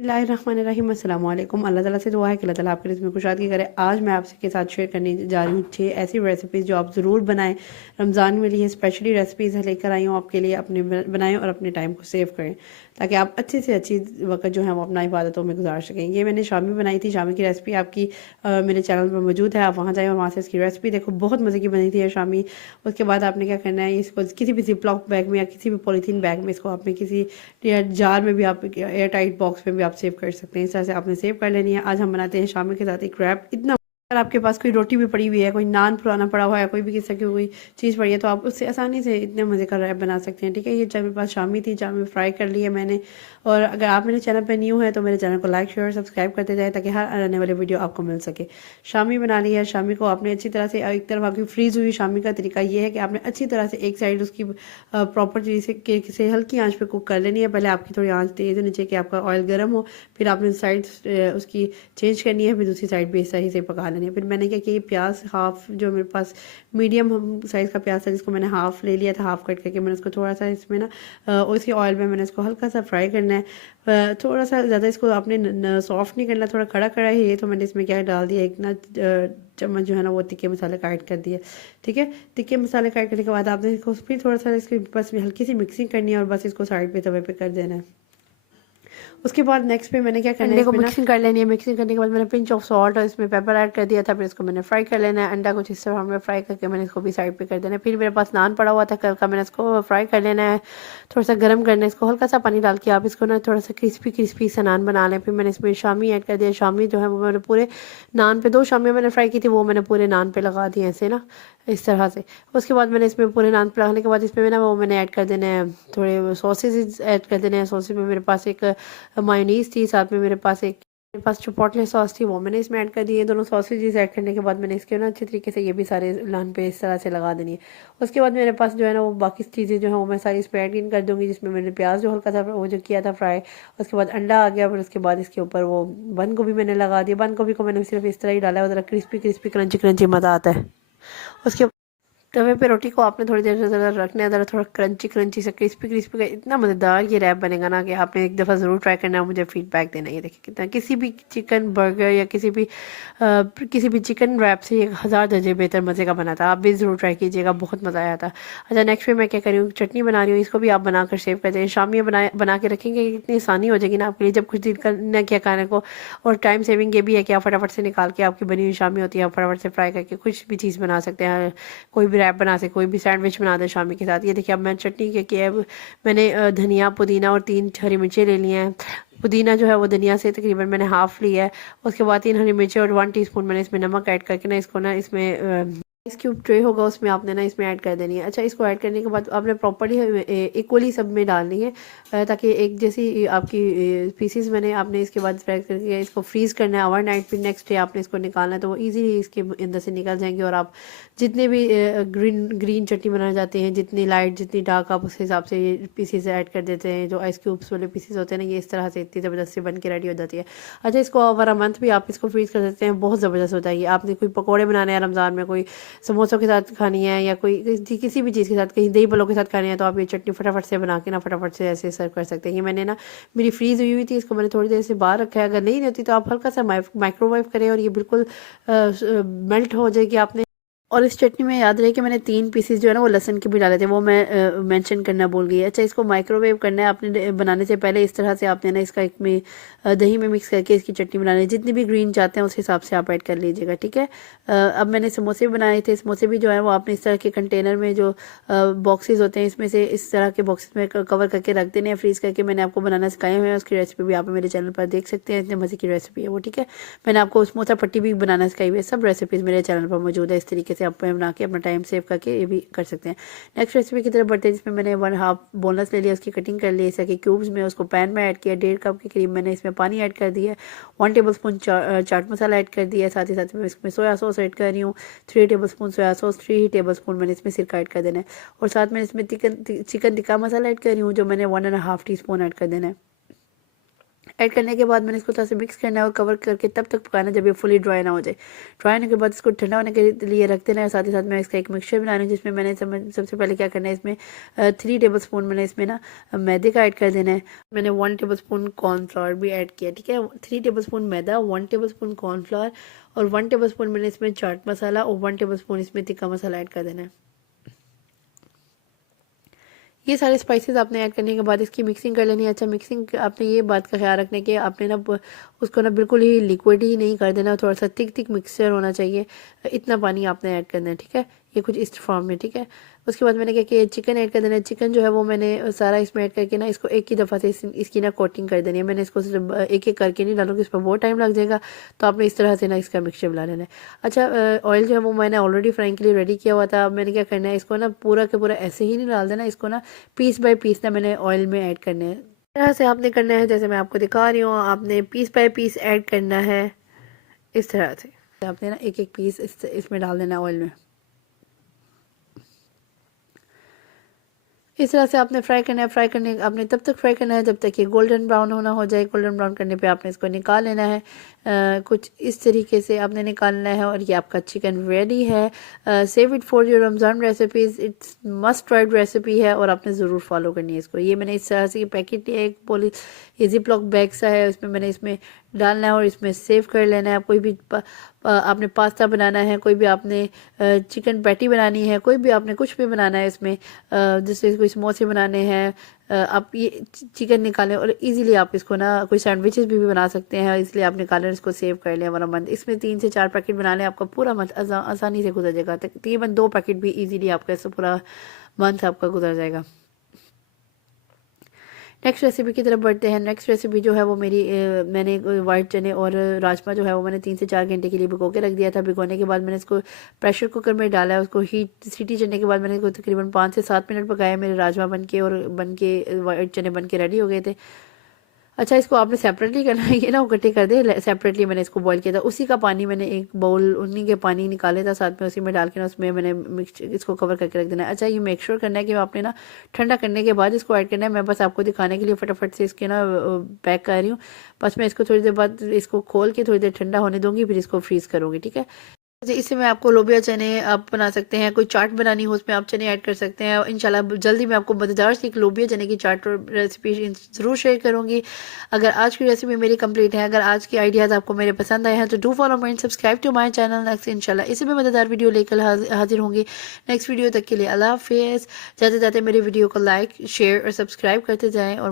बिस्मिल्लाहिर्रहमानिर्रहीम अस्सलाम वालेकुम। अल्लाह ताला से दुआ है कि अल्लाह ताला आपके रिज़्क़ में कुशादगी करे। आज मैं आपसे के साथ शेयर करने जा रही हूँ 6 ऐसी रेसिपीज़ जो आप ज़रूर बनाएं। रमज़ान में लिए स्पेशली रेसिपीज़ लेकर आई हूँ आपके लिए, अपने बनाएं और अपने टाइम को सेव करें ताकि आप अच्छी से अच्छी वक्त जो है वो अपना इबादतों में गुजार सकें। ये मैंने शामी बनाई थी। शामी की रेसिपी आपकी मेरे चैनल पर मौजूद है, आप वहाँ जाएँ और वहाँ से इसकी रेसिपी देखो। बहुत मज़े की बनी थी ये शामी। उसके बाद आपने क्या करना है, इसको किसी भी ज़िप-लॉक बैग में या किसी भी पॉलीथीन बैग में इसको आपने किसी या जार में भी, आप एयर टाइट बॉक्स में भी आप सेव कर सकते हैं। इस तरह से आपने सेव कर लेनी है। आज हम बनाते हैं शामी के साथ एक रैप। इतना अगर आपके पास कोई रोटी भी पड़ी हुई है, कोई नान पुराना पड़ा हुआ है, कोई भी किसी की कोई चीज़ पड़ी है, तो आप उससे आसानी से इतने मज़े का रैप बना सकते हैं। ठीक है, ये चाय मेरे पास शामी थी, चाय में फ्राई कर ली है मैंने। और अगर आप मेरे चैनल पर न्यू है तो मेरे चैनल को लाइक शेयर सब्सक्राइब करते जाए ताकि हर आने वाले वीडियो आपको मिल सके। शामी बना ली है। शामी को आपने अच्छी तरह से, एक तरफ आपकी फ्रीज़ हुई शामी का तरीका ये है कि आपने अच्छी तरह से एक साइड उसकी प्रॉपर तरीके से हल्की आंच पे कुक कर लेनी है। पहले आपकी थोड़ी आंच तेज़ होनी चाहिए कि आपका ऑयल गर्म हो, फिर आपने साइड उसकी चेंज करनी है, फिर दूसरी साइड भी सही से पका लेनी है। फिर मैंने क्या किया, प्याज हाफ, जो मेरे पास मीडियम साइज़ का प्याज था जिसको मैंने हाफ ले लिया था, हाफ कट करके मैंने उसको थोड़ा सा इसमें ना उसी ऑयल में मैंने इसको हल्का सा फ्राई करना है। थोड़ा सा ज़्यादा इसको आपने सॉफ्ट नहीं करना, थोड़ा खड़ा खड़ा ही है। तो मैंने इसमें क्या डाल दिया, एक ना चम्मच जो है ना वो तिक्के मसाले का ऐड कर दिए। ठीक है, तिक्के मसाले का ऐड करने के बाद आपने इसको फिर थोड़ा सा इसकी बस हल्की सी मिक्सिंग करनी है और बस इसको साइड पे तवे पे कर देना है। उसके बाद नेक्स्ट पे मैंने क्या करना है, अंडे को मिक्सिंग कर लेनी है। मिक्सिंग करने के बाद मैंने पिंच ऑफ सॉल्ट और इसमें पेपर ऐड कर दिया था। फिर इसको मैंने फ्राई कर लेना है। अंडा कुछ इस तरह हमने फ्राई करके मैंने इसको भी साइड पे कर देना है। फिर मेरे पास नान पड़ा हुआ था कल का, मैंने इसको फ्राई कर लेना है। थोड़ा सा गर्म करना है इसको, हल्का सा पानी डाल के आप इसको ना थोड़ा सा क्रिस्पी क्रिस्पी सा नान बना लें। फिर मैंने इसमें शामी ऐड कर दिया। शामी जो है वो मैंने पूरे नान पे, 2 शामी मैंने फ्राई की थी, वो मैंने पूरे नान पे लगा दिए ऐसे ना, इस तरह से। उसके बाद मैंने इसमें पूरे नान पे लगाने के बाद इसमें ना वो मैंने ऐड कर देने हैं थोड़े सॉसेज ऐड कर देने हैं। सॉसेज में मेरे पास एक मायोनीज़ थी, साथ में मेरे पास चिपोटले सॉस थी, वो मैंने इसमें ऐड कर दी है। दोनों सॉसेजेस ऐड करने के बाद मैंने इसके ना अच्छे तरीके से ये भी सारे नान पे इस तरह से लगा देनी है। उसके बाद मेरे पास जो है ना वो बाकी चीज़ें जो है वो मैं सारी इसमें ऐड इन कर दूँगी, जिसमें मैंने प्याज जो हल्का सा वो जो किया था फ्राई। उसके बाद अंडा आ गया, फिर उसके बाद इसके ऊपर वो बंद गोभी मैंने लगा दिया। बंद गोभी को मैंने सिर्फ इस तरह ही डाला है, वो ज़रा क्रिस्पी क्रिस्पी क्रंची क्रंची मज़ा आता है। उसके तवे पे रोटी को आपने थोड़ी देर से ज़रा रखना है, ज़रा थोड़ा क्रंची क्रंची से क्रिस्पी क्रिस्पी का इतना मज़ेदार ये रैप बनेगा ना कि आपने एक दफ़ा ज़रूर ट्राई करना है, मुझे फीडबैक देना है। ये देखिए कितना, किसी भी चिकन बर्गर या किसी भी चिकन रैप से एक हज़ार दर्जे बेहतर मज़े का बना था। आप भी ज़रूर ट्राई कीजिएगा, बहुत मज़ा आया था। अच्छा, नेक्स्ट पे मैं क्या कर रही हूँ, चटनी बना रही हूँ। इसको भी आप बनाकर सेव कर दें। शाम में बना के रखेंगे, इतनी आसानी हो जाएगी ना आपके लिए जब कुछ दिन करना क्या खाने को। और टाइम सेविंग ये भी है कि आप फटाफट से निकाल के, आपकी बनी हुई शामी होती है, आप फटाफट से फ्राई करके कुछ भी चीज़ बना सकते हैं। कोई भी रैप बना सकते, कोई भी सैंडविच बना दें शामी के साथ। ये देखिए अब मैं चटनी के किया है, मैंने धनिया पुदीना और 3 हरी मिर्चें ले ली हैं। पुदीना जो है वो धनिया से तकरीबन मैंने हाफ़ लिया है। उसके बाद 3 हरी मिर्चें और 1 टीस्पून मैंने इसमें नमक ऐड करके ना इसको ना इसमें आइस क्यूब ट्रे होगा उसमें आपने ना इसमें ऐड कर देनी है। अच्छा, इसको ऐड करने के बाद आपने प्रॉपर्ली इक्वली सब में डालनी है ताकि एक जैसी आपकी पीसीज बने। आपने इसके बाद फ्राई करके इसको फ्रीज़ करना है ओवरनाइट। फिर नेक्स्ट डे आपने इसको निकालना है तो वो इजीली इसके अंदर से निकल जाएंगे। और आप जितने भी ग्रीन चटनी बनाना चाहते हैं, जितनी लाइट जितनी डार्क, आप उस हिसाब से ये पीसीज ऐड कर देते हैं। जो आइस क्यूब्स वाले पीसीज होते हैं ना, ये इस तरह से इतनी ज़बरदस्ती बन के रेडी हो जाती है। अच्छा, इसको ओवर अ मंथ भी आप इसको फ्रीज़ कर सकते हैं, बहुत ज़बरदस्त होता है ये। आपने कोई पकौड़े बनाने हैं रमज़ान में, कोई समोसों के साथ खानी है या कोई किसी भी चीज़ के साथ, कहीं दही पलों के साथ खानी है, तो आप ये चटनी फटाफट से बना के ना फटाफट से ऐसे सर्व कर सकते हैं। ये मैंने ना मेरी फ्रीज़ हुई थी, इसको मैंने थोड़ी देर से बाहर रखा है। अगर नहीं रहती तो आप हल्का सा माइक्रोवेव करें और ये बिल्कुल मेल्ट हो जाएगी। आपने और इस चटनी में याद रहे कि मैंने 3 पीसेस जो है ना वो लहसुन के भी डाले थे, वो मैं मेंशन करना भूल गई। अच्छा, इसको माइक्रोवेव करना है आपने बनाने से पहले। इस तरह से आपने ना इसका एक में दही में मिक्स करके इसकी चटनी बनानी है। जितनी भी ग्रीन चाहते हैं उस हिसाब से आप ऐड कर लीजिएगा, ठीक है। अब मैंने समोसे बनाए थे। समोसे भी जो है वो आपने इस तरह के कंटेनर में जो बॉक्सेस होते हैं, इसमें से इस तरह के बॉक्सेस में कवर करके रख देने हैं फ्रीज़ करके। मैंने आपको बनाना सिखाए हुए हैं, उसकी रेसिपी भी आप मेरे चैनल पर देख सकते हैं। इतने मज़े की रेसिपी है वो, ठीक है। मैंने आपको समोसा पट्टी भी बनाना सिखाई हुई है। सब रेसिपीज़ मेरे चैनल पर मौजूद है। इस तरीके से आप बना के अपना टाइम सेव करके ये भी कर सकते हैं। नेक्स्ट रेसिपी की तरफ बढ़ते हैं, जिसमें मैंने 1/2 बोनलेस ले लिया, उसकी कटिंग कर ली इस तरह के क्यूब्स में। उसको पैन में ऐड किया, 1.5 कप के करीब मैंने इसमें पानी ऐड कर दिया है। 1 टेबलस्पून चाट मसाला ऐड कर दिया है। साथ ही साथ मैं इसमें सोया सॉस ऐड कर रही हूँ, 3 टेबलस्पून सोया सॉस, 3 टेबलस्पून मैंने इसमें सिरका ऐड कर देना है। और साथ में इसमें चिकन टिक्का मसाला ऐड कर रही हूँ, जो मैंने 1.5 टीस्पून ऐड कर देना है। ऐड करने के बाद मैंने इसको थोड़ा सा मिक्स करना है और कवर करके तब तक पकाना जब ये फुली ड्राई ना हो जाए। ड्राई होने के बाद इसको ठंडा होने के लिए रख देना है। साथ ही साथ मैं इसका एक मिक्सचर बना रही हूँ जिसमें मैंने सबसे पहले क्या करना है, इसमें 3 टेबल स्पून मैंने इसमें ना मैदे का ऐड कर देना है। मैंने 1 टेबल स्पून कॉर्नफ्लावर भी ऐड किया, ठीक है। 3 टेबल स्पून मैदा, 1 टेबल स्पून कॉर्नफ्लावर और 1 टेबल स्पून मैंने इसमें चाट मसाला और 1 टेबल स्पून इसमें तिक्का मसाला ऐड कर देना है। ये सारे स्पाइसेस आपने ऐड करने के बाद इसकी मिक्सिंग कर लेनी है। अच्छा, मिक्सिंग आपने ये बात का ख्याल रखने के आपने ना उसको ना बिल्कुल ही लिक्विड ही नहीं कर देना, थोड़ा सा थिक मिक्सचर होना चाहिए। इतना पानी आपने ऐड करना है, ठीक है। ये कुछ इस फॉर्म में, ठीक है। उसके बाद मैंने क्या किया, चिकन ऐड कर देना है। चिकन जो है वो मैंने सारा इसमें ऐड करके ना इसको एक ही दफ़ा से इसकी ना कोटिंग कर देनी है। मैंने इसको सिर्फ एक एक करके नहीं डालूंगी, इस पर बहुत टाइम लग जाएगा। तो आपने इस तरह से ना इसका मिक्सचर बना लेना है। अच्छा, ऑयल जो है वो मैंने ऑलरेडी फ्राइंग के लिए रेडी किया हुआ था। अब मैंने क्या करना है, इसको ना पूरा के पूरा ऐसे ही नहीं डाल देना, इसको ना पीस बाय पीस ना मैंने ऑयल में ऐड करने हैं। इस तरह से आपने करना है जैसे मैं आपको दिखा रही हूँ। आपने पीस बाय पीस ऐड करना है इस तरह से। आपने ना एक एक पीस इसमें डाल देना है ऑयल में। इस तरह से आपने फ्राई करना है। फ्राई करने आपने तब तक फ्राई करना है जब तक ये गोल्डन ब्राउन होना हो जाए। गोल्डन ब्राउन करने पे आपने इसको निकाल लेना है। कुछ इस तरीके से आपने निकालना है और ये आपका चिकन रेडी है। Save it for your Ramzan recipes, it's must tried recipe है और आपने ज़रूर फॉलो करनी है इसको। ये मैंने इस तरह से पैकेट लिया, एक पोली ये जिप-लॉक बैग सा है, उसमें मैंने इसमें डालना है और इसमें सेव कर लेना है। कोई भी आपने पास्ता बनाना है, कोई भी आपने चिकन पैटी बनानी है, कोई भी आपने कुछ भी बनाना है इसमें, जैसे कोई समोसे बनाने हैं, आप ये चिकन निकालें और इजीली आप इसको ना कोई सैंडविचेस भी बना सकते हैं। इसलिए आप निकालें, इसको सेव कर लें हमारा मंथ। इसमें 3 से 4 पैकेट बना लें, आपका पूरा मंथ आसानी से गुजर जाएगा। तकरीबन 2 पैकेट भी इजीली आपका इससे पूरा मंथ आपका गुजर जाएगा। नेक्स्ट रेसिपी की तरफ बढ़ते हैं। नेक्स्ट रेसिपी जो है वो मेरी मैंने वाइट चने और राजमा जो है वो मैंने 3 से 4 घंटे के लिए भिगो के रख दिया था। भिगोने के बाद मैंने इसको प्रेशर कुकर में डाला है। उसको सीटी चढ़ने के बाद मैंने इसको तकरीबन 5 से 7 मिनट पकाया। मेरे राजमा बन के वाइट चने बन के रेडी हो गए थे। अच्छा, इसको आपने सेपरेटली करना है, ये ना इकट्ठे कर दे। सेपरेटली मैंने इसको बॉईल किया था। उसी का पानी मैंने एक बाउल उन्हीं के पानी निकाले था साथ में, उसी में डाल के ना उसमें मैंने मिक्स इसको कवर करके रख देना है। अच्छा, ये मेक श्योर करना है कि आपने ना ठंडा करने के बाद इसको ऐड करना है। मैं बस आपको दिखाने के लिए फटाफट से इसके ना पैक कर रही हूँ। बस मैं इसको थोड़ी देर बाद इसको खोल के थोड़ी देर ठंडा होने दूँगी, फिर इसको फ्रीज़ करूँगी, ठीक है। इससे मैं आपको लोबिया चने आप बना सकते हैं। कोई चाट बनानी हो उसमें आप चने ऐड कर सकते हैं। इंशाल्लाह जल्दी मैं आपको मज़ेदार सी एक लोबिया चने की चाट रेसिपी ज़रूर शेयर करूंगी। अगर आज की रेसिपी मेरी कंप्लीट है, अगर आज की आइडियाज़ आपको मेरे पसंद आए हैं तो do follow me and subscribe to my channel. Next इंशाल्लाह इसी में मज़ेदार वीडियो लेकर हाजिर होंगी। नेक्स्ट वीडियो तक के लिए अल्लाह हाफिज़। जाते जाते मेरे वीडियो को लाइक, शेयर और सब्सक्राइब करते जाएँ और